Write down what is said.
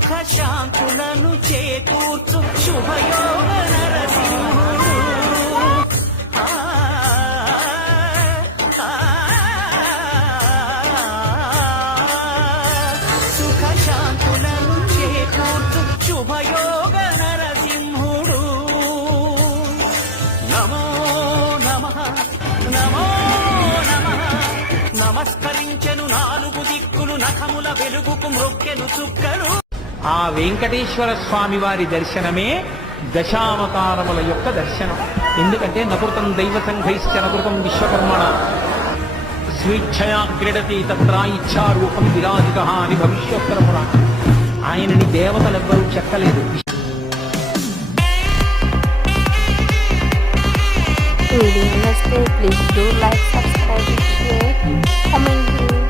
సుఖ శాంతులను చేకూర్చు శుభయోగ నరసింహుడు. సుఖ శాంతులను చేకూర్చు శుభయోగ నరసింహుడు. నమో నమః నమో నమః. నమస్కరించెను నాలుగు దిక్కులు, నఖముల వెలుగుకు మ్రొక్కెను చుక్కలు. ఆ వెంకటేశ్వర స్వామి వారి దర్శనమే దశావతారముల యొక్క దర్శనం. ఎందుకంటే నకృతం దైవ సంఘైశ్చ నకృతం విశ్వకర్మణ స్వేచ్ఛయా క్రీడతి తత్ర ఇచ్ఛారూపం విరాజిత అని భవిష్యోత్తర పురాణం. ఆయనని దేవతలెవ్వరూ చెక్కలేదు. Video namaste. Please do like, subscribe, share, comment.